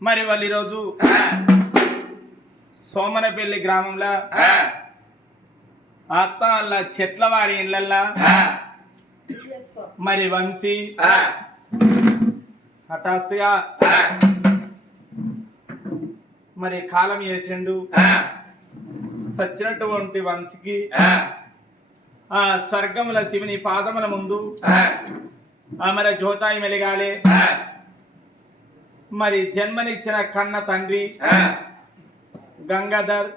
మరి వాళ్ళు ఈరోజు సోమనపల్లి గ్రామంలో అత్త వాళ్ళ చెట్ల వారి ఇళ్ళల్లా మరి వంశీ హఠాస్తుగా మరి కాలం చేసిండు సచ్చినటువంటి వంశీకి ఆ. స్వర్గముల శివుని పాదముల ముందు ఆ. మరి జ్యోతాయి మెలిగాలే. మరి జన్మనిచ్చిన కన్న తండ్రి గంగాధర్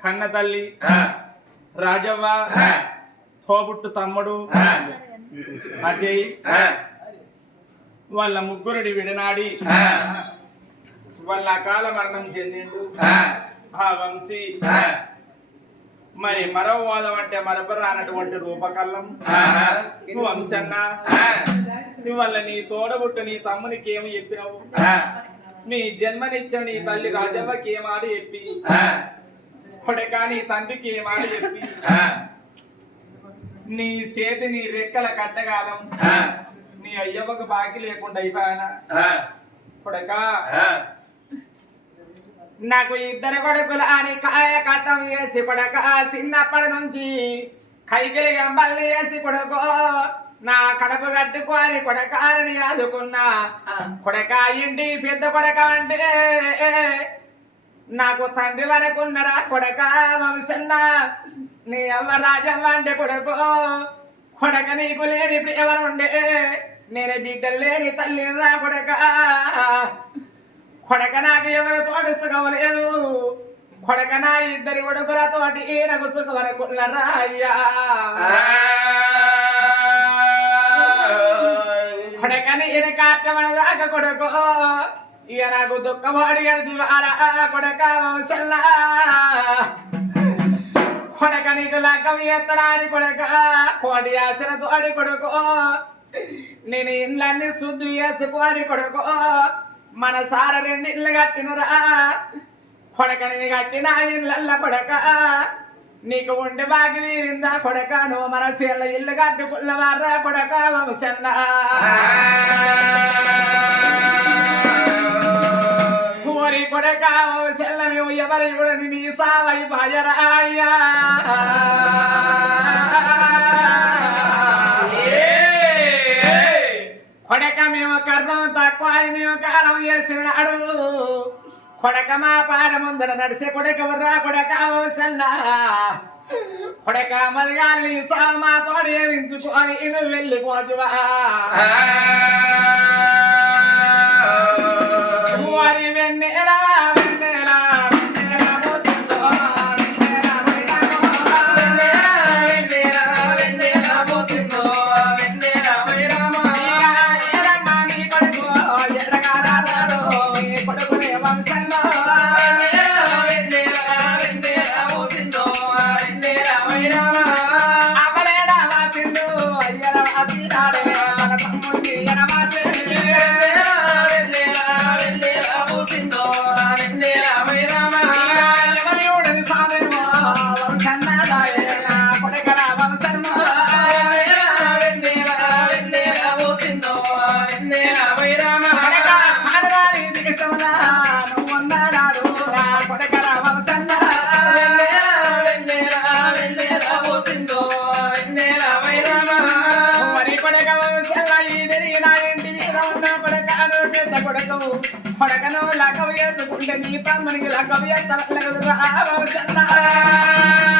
కన్న తల్లి రాజవ్వ తోబుట్టు తమ్ముడు అజయ్ వాళ్ళ ముగ్గురుడి విడనాడి వాళ్ళ అకాల మరణం చెందిండు ఆ. వంశీ. మరి మరో వాదం అంటే మరపరానటువంటి రూపకల్లం నువ్వు వంశన్న. ఇవాళ నీ తోడబుట్టు నీ తమ్మునికి ఏమి చెప్పినావు నీ జన్మనిచ్చిన నీ తల్లి రాజవ్వకి ఏమాది చెప్పి. కొడక నీ తండ్రికి ఏమాది చెప్పి నీ చేతి నీ రెక్కల కట్టగాలం నీ అయ్యవ్వకు బాకి లేకుండా అయిపోయానా? కొడక. నాకు ఇద్దరు కొడుకులు అని కాయ కట్టం వేసి కొడక. చిన్నప్పటి నుంచి కైకిలి గంబల్ని వేసి కొడుకో. నా కడప కట్టుకోని కొడకారిని ఆదుకున్నా. కొడక ఇంటి పెద్ద కొడక అంటే నాకు తండ్రి వరకున్నరా కొడక వంశన్న. నీ అవ్వ రాజవ్వ అంటే కొడుకో. కొడక నీకు లేని ప్రియవరుండే నేను బిడ్డలు లేని తల్లి రా కొడక. కొడక నాకు ఎవరు తోడు సుఖమలేదు కొడక నా ఇద్దరి కొడుకులతోటి ఈయనకు సుఖమనుకున్నారా అయ్యా. కొడకని ఈయన కాటమన కొడకు. ఇక నాకు దుఃఖమాడి దివారా కొడక వంశల్లా కొడక నీకు లగ్గం ఎత్తరాని కొడక కోటి ఆశలతో అడి కొడుకు. నేను ఇండ్లన్నీ శుద్ధి చేసుకొని కొడుకు. మన సార రెండు ఇల్లు కట్టినరా? కొడక నేను కట్టిన ఇళ్ళల్ల కొడక. నీకు ఉండి బాగి తీరిందా కొడక నువ్వు మన సీళ్ళ ఇల్లు కట్టుకున్నవారా కొడక వంశన్న ఓరి కొడక వంశల్ల మేము ఎవరి కూడా నీ సావై బాయరా అయ్యా కొడక మేము కర్ణం తక్కువ మేము కాలం చేసినాడు కొడకమా పాడ ముందర నడిసే కొడక కొడక అవసల్లా. కొడక మదిగాలి సామా తోడు ఏమించుకొని ఇది వెళ్ళిపోతువా వేసుకుంటే నీ తమ్మునికి లగవ వేస్తారా వంశన్న కొడక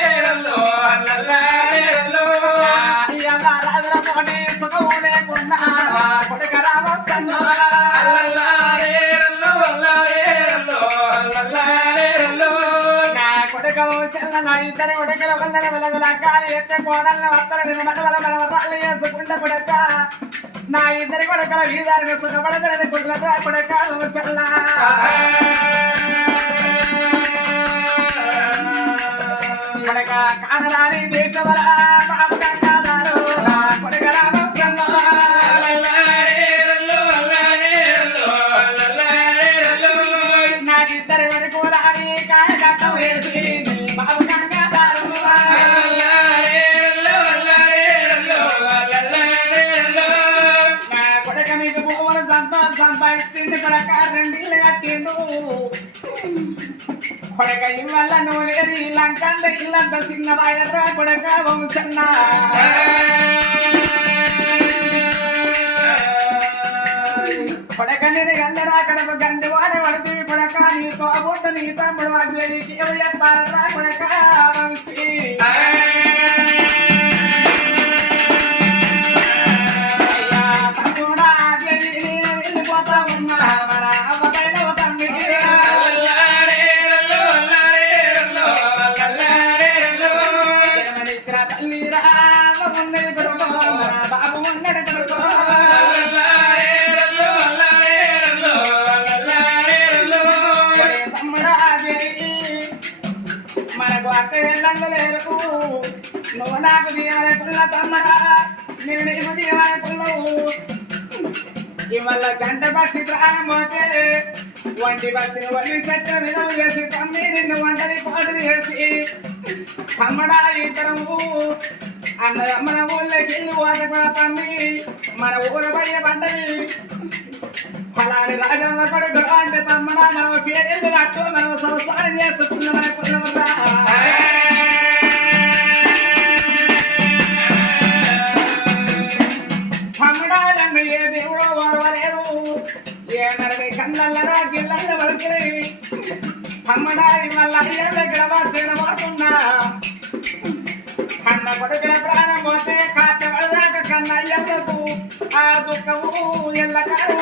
ఇద్దరు కొడుకుల వందల వెలగల కాలి ఎత్తే కోడళ్ళ వత్తల నేను మగల మన వరాలు వేసుకుంట కొడక నా ఇద్దరి కొడకల వీధారు సుఖపడదని కొడుకుల కొడక సల్లా కడక కానరాని దేశవరా సంపాదన సంపాదించింది కొడక రెండిల్లు కట్టిండు కొడక ఇవల్ల నువ్వు లేదు ఇల్లంకంత ఇల్లంత చిన్న వాయర్రా కొడక వంశన్న. కొడక నేను అందరూ అక్కడ గండి వాడ పడుతుంది కొడక నీ తోబుట్టు నీ తమ్ముడు అగ్రడికి చెప్పాలరా కొడక. అక్క నువ్వు నాకు దీవనే దీవనకున్న తమ్మడా. నేను నీకు దీవనే దీవనకున్నావు ఇవాళ జంట బస్సి ప్రాణం పోతే వంటి బస్సిని వల్లి సత్య విధము చేసి తమ్మి నిన్ను వంటని పాదులు చేసి తమ్మడా ఇద్దరము అన్న మన ఊళ్ళోకి వెళ్ళి పోతే కూడా తమ్మి మన ఊర పడిన పంటది అలాంటి రాజమ్మ కొడుకు అంటే తమ్మడా మనం పేరెళ్ళి అట్టు మనం సంసారం చేసుకున్న ఆ దుఃఖము ఎల్లకాలం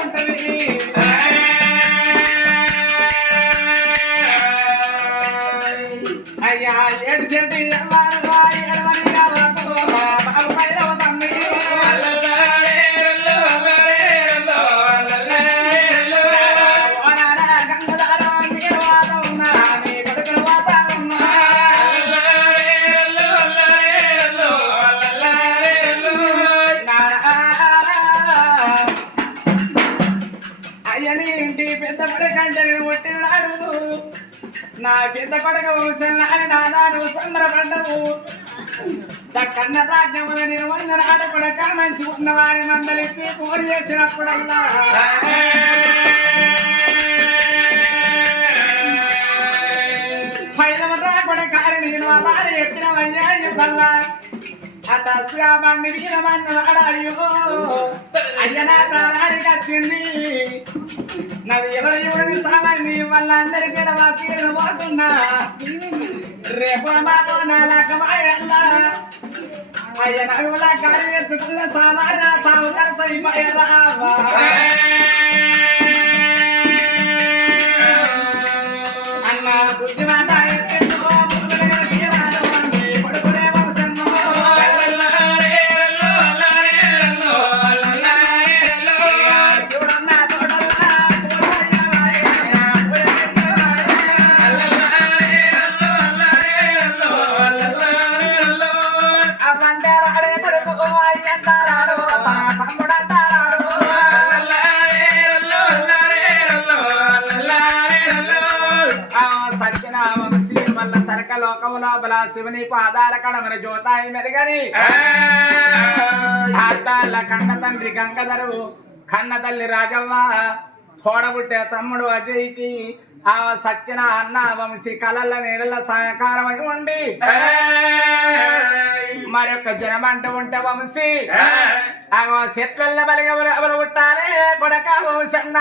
నా పెద్ద కొడకవు వంశంలాని నాదాను సంబరపడ్డవు దక్కన్న రాజ్యముల నేను వంద నాడు కొడక మంచి ఉన్నవారి మందలిచ్చి పోరు చేసినప్పుడల్లా. పైలవ రా కొడకారి నేను అలానే ఎప్పినవయ్యా ఇవ్వల్లా అత శ్రామాన్ని వీరమన్న వాడాయో అయ్యనా ప్రాణానికి వచ్చింది నది ఎవరి ఎవరి సామాన్ని వల్ల అందరికీ వాసీలు పోతున్నా. రేపు మాకు నాలకమాయల్లా అయ్య నగుల కాలు ఎత్తుకున్న సామాన సావుకర సైపోయ రావా అన్న బుద్ధిమంతా బల శివుని పాదాల కడమర జ్యోతాయి మెరుగని ఆతాళ్ళ కన్న తండ్రి గంగధరు కన్న తల్లి రాజవ్వ తోడబుట్టే తమ్ముడు అజయ్కి ఆ సత్యన అన్న వంశీ కలల నీడల సహకారమై ఉండి మరి యొక్క జనం అంటూ ఉంటే వంశీ. అగో చెట్లల్ల బలిగ ఎవరు పుట్టాలే కొడక వంశన్న